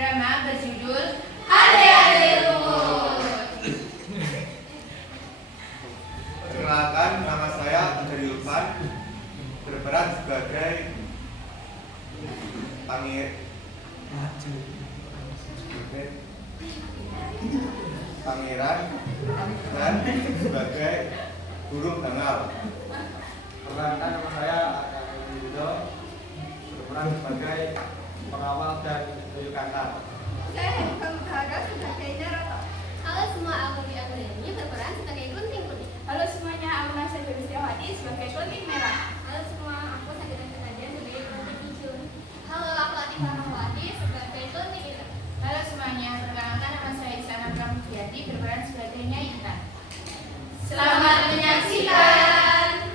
drama berjudul Adik-adik Rumput. Perkenalkan, nama saya Andri Ulfan, berperan sebagai pangeran dan sebagai burung dangal. Perkenalkan, nama saya Akang Yudo, berperan sebagai pengawal dan Yukata. Saya Hanifah Mutahara sebagai narator. Halo semua, aku Lia Anggreni berperan sebagai Gunting Kuning. Halo semuanya, aku Nasya Julistiawati sebagai Kunting Merah. Halo semua, aku Sakina Ketajian sebagai Gunting Hijau. Halo, aku Latifah Rahmawati sebagai Gunting Hitam. Halo semuanya, perkenalkan nama saya Isana Pramudiati berperan sebagai Nyai Intan. Selamat menyaksikan.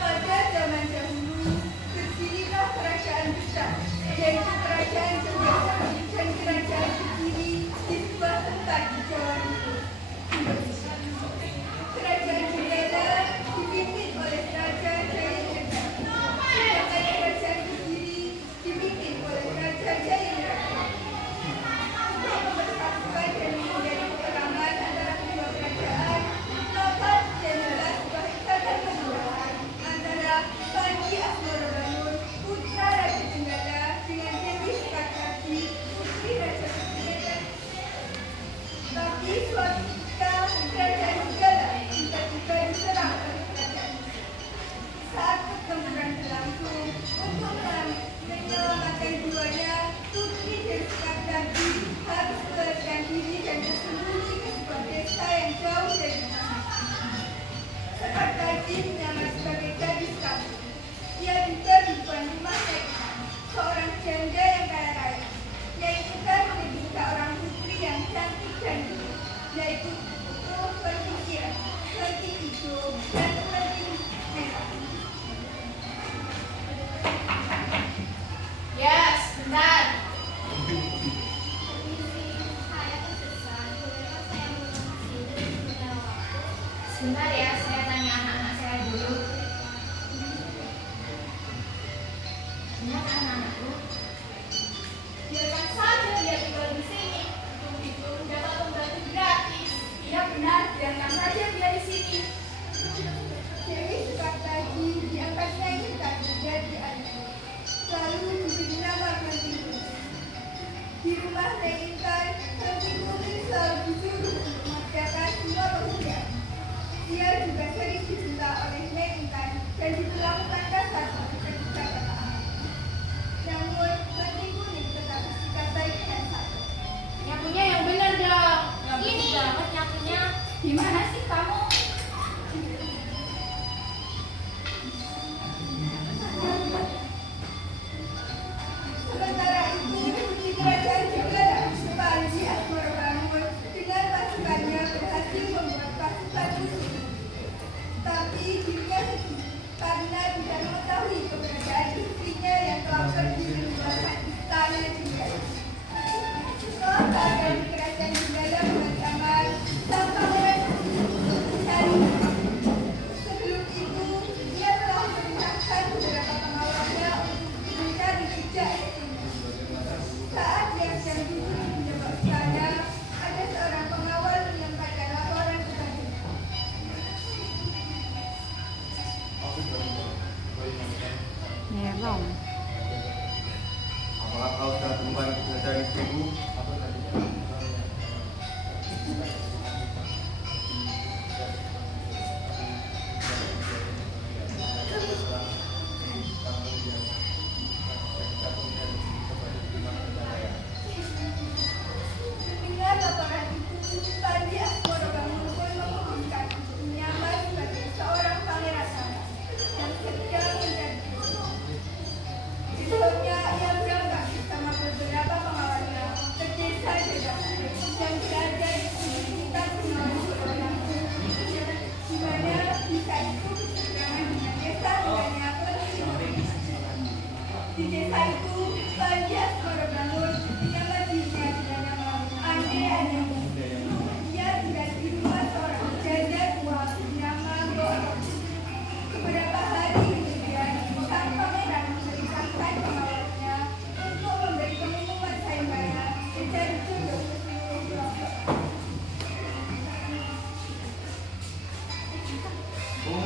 Pada zaman dahulu, berdirilah kerajaan besar, yaitu kerajaan Jogjakarta dan kerajaan Kediri di sebuah tempat di Jawa Timur. Kerajaan Jogjakarta dipimpin oleh Raja Jayendra, sedangkan kerajaan Kediri dipimpin oleh Raja Jayendra. Untuk mempersatukan dan menghindari peperangan antara kedua kerajaan, maka diadalah sebuah ikatan perjodohan antara Panji Asmorobangun, putra Raja Jenggala, dengan Dewi Sukartati, putri Raja Jenggala. Tapi suatu ketika kerajaan Jenggala tiba-tiba diserang oleh kerajaan Mesir. Saat pertempuran berlangsung, untuk menyelamatkan jiwanya, putri Dewi Sukartati harus melarikan diri dan bersembunyi ke sebuah desa yang jauh dari rumah. Sukartati menyamar sebagai gadis kampung. Ia juga di depan rumah Nyai, seorang janda yang kaya raya. Nyai Intan memiliki seorang putri yang cantik dan lucu, yaitu Kunting Hijau dan Kunting Merah. Ya, sebentar. Permisi, saya tersesat. Bolehkah saya mengonfirmasi dari sebentar waktu? Sebentar ya, saya tanya anak-anak saya dulu. Ingat anak-anakku? Biarkan saja dia tinggal di sini. Untuk itu dapat membantu gratis. Iya benar, biarkan saja dia di sini. Dewi Sukartati diangkat Nyai Intan menjadi adik. Lalu diberi nama Kunting Kuning. Di rumah Nyai Intan, Kunting Kuning selalu disuruh untuk mengerjakan semua pekerjaan. Dia juga sering diminta oleh Nyai Intan dan diperlakukan kasar ketika bersamaan. Namun, Kunting Kuning tetap bersikap baik dan sabar. Nyapunya yang benar dong. Nggak Ini begitu banget nyapunya. Gimana sih kamu? Sementara itu, di kerajaan Jenggala, Panji Asmorobangun dengan pasukannya berhasil membuat pasukan musuh. Tapi dirinya sedih karena tidak mengetahui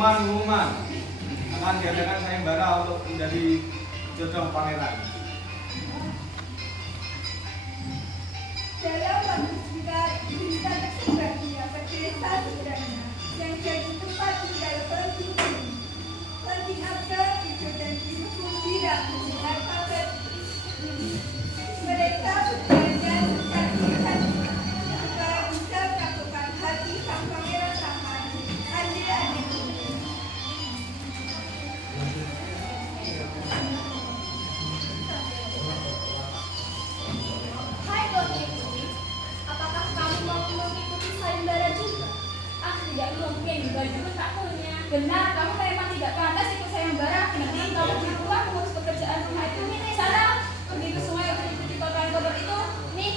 Pengumuman akan diadakan sayembara untuk menjadi jodoh pangeran. Dalam waktu sekitar bisa tersebar di desa sederhana yang jadi tempat tinggal penting ini. Penting Abdul itu dan ibuku tidak mendengar kabar ini. Mereka berjanjian mencari hati supaya bisa melakukan hati sang pangeran tampan. Adik-adik ini. Hai putri-putri, apakah kamu mau mengikuti sayembara juga? Ah, tidak mungkin, baju pun tak punya. Benar, kamu memang tidak pantas ikut sayembara. Nanti kamu di rumah mengurus pekerjaan rumah itu. Sana, pergi ke sungai untuk ikuti kotoran kotor itu. Nih,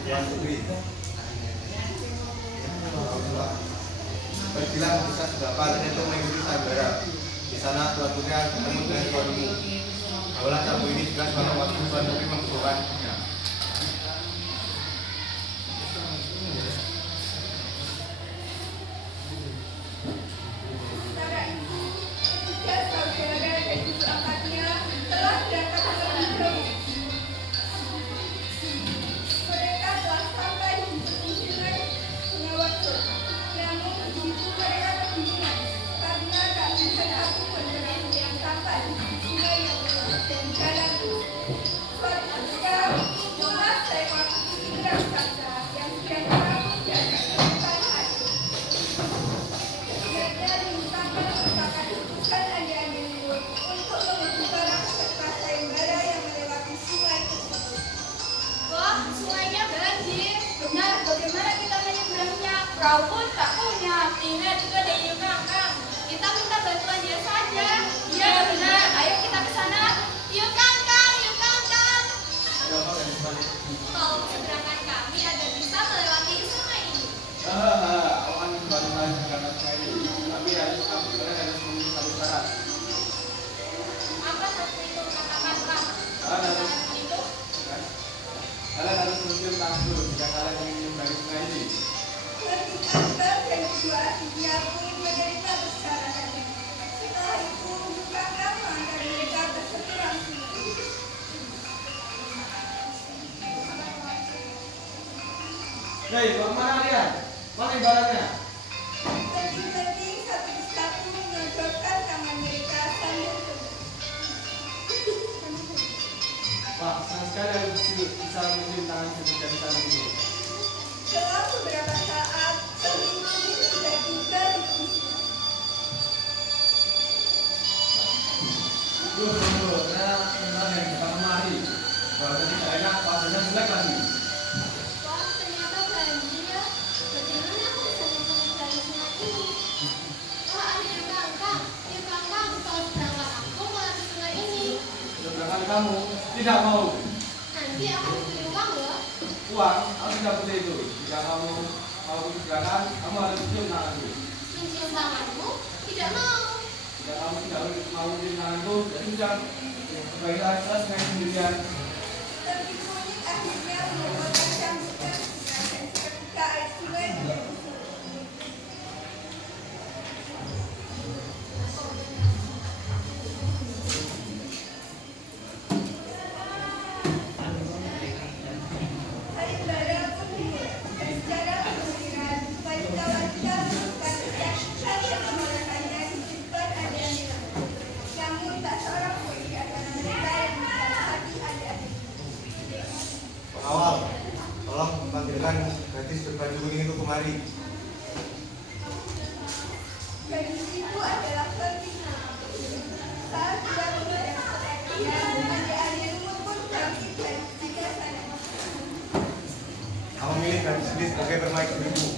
Tuan Putri, pergilah ke desa sebelah untuk mengikuti sayembara. Di sana Tuan Putri akan bertemu dengan Tuan Ibu. Awalan tamu ini jelas kalau waktu Tuan Putri membutuhkannya. Sementara itu, ketiga saudara dan ibu angkatnya telah berangkat terlebih dahulu. Mereka telah sampai di tepi sungai Purworejo. Namun begitu mereka kebingungan karena tak melihat apapun yang tampak di tepi sungai yang luas dan jalan. Suatu ketika muncullah seekor kucing raksasa yang sedang meraung di atas permukaan air. Ketiganya dimintakan merupakan utusan andi-andi leluhur untuk menuju para peserta sayembara yang melewati sungai tersebut. Wah, sungainya banjir. benar, bagaimana kita menyeberangnya? Perahu pun tak punya. Ingat juga ada Iu Kangkang. Kita minta bantuan dia saja. Iya, benar. Ayo kita ke sana. Iu Kangkang, Iu Kangkang. Siapa yang dibalik? Tolong seberangkan kami agar bisa melewati sungai ini. Awan baru lagi berangkat sungai ini. Tapi kalian harus memenuhi satu syarat. Apa satu itu katakan Kang? Kalian harus Itu Kalian harus mencium tangan dulu jika kalian ingin menyeberangi sungai ini. Ketika Akbar dan kedua adiknya pun menerima persyaratannya. Setelah itu, Yukangkang mengantar mereka ke seberang sungai. Hei, mau kemana kalian? Mana imbalannya? Penting-penting satu persatu menodorkan tangan mereka sambil berdoa. Wah, senang sekali aku bisa mencium tangan seperti tadi ini. Setelah beberapa saat, pemimpin sudah tiba di tepi sungai. Tunggu, ternyata yang datang kemari. Kalau tidak enak, pasirnya jelek lagi. wah ternyata banjir ya. Bagaimana aku bisa menyeberangi sungai ini? Wah, ada Iu Kangkang. Iu Kangkang, tolong berangkat aku melewati sungai ini. Sedangkan kamu tidak mau Nanti akan diberi uang loh. uang, aku tidak seperti itu. Jika kamu mau silakan, kamu harus cium tanganku. Mencium tanganmu? Tidak mau. Jika kamu tidak mau cium tanganku, ya sudah. Baiklah, saya sungai sendirian. Tapi kunyit akhirnya mengeluarkan cambuknya dan seketika air sungai menjadi surut. Sayembara pun dimulai dan secara bergiliran wanita-wanita melakukan kesaksian yang mengalahkannya di depan adik-adik. Namun tak seorang pun di antara mereka yang bisa hati adik-adik. Pengawal, tolong panggilkan gadis berbaju kuning itu kemari. sini sebagai permaisuriku.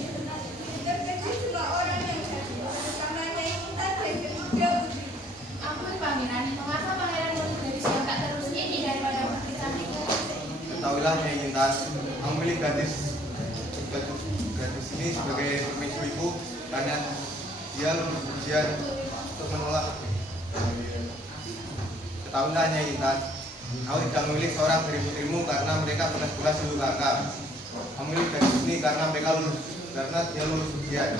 Terkecil juga orang yang satu, karena Nyai Intan dan ketiga putri. Ampun pangeran, mengapa pangeran memilih gadis yang tak terus ini daripada putri cantikku? Ketahuilah Nyai Intan, aku memilih gadis ini sebagai permaisuriku karena dia lulus ujian untuk menolak. Ketahuilah Nyai Intan, aku tidak memilih seorang dari putrimu karena mereka pernah sekolah sebelum kakak. Aku memilih gadis ini karena dia lulus ujian.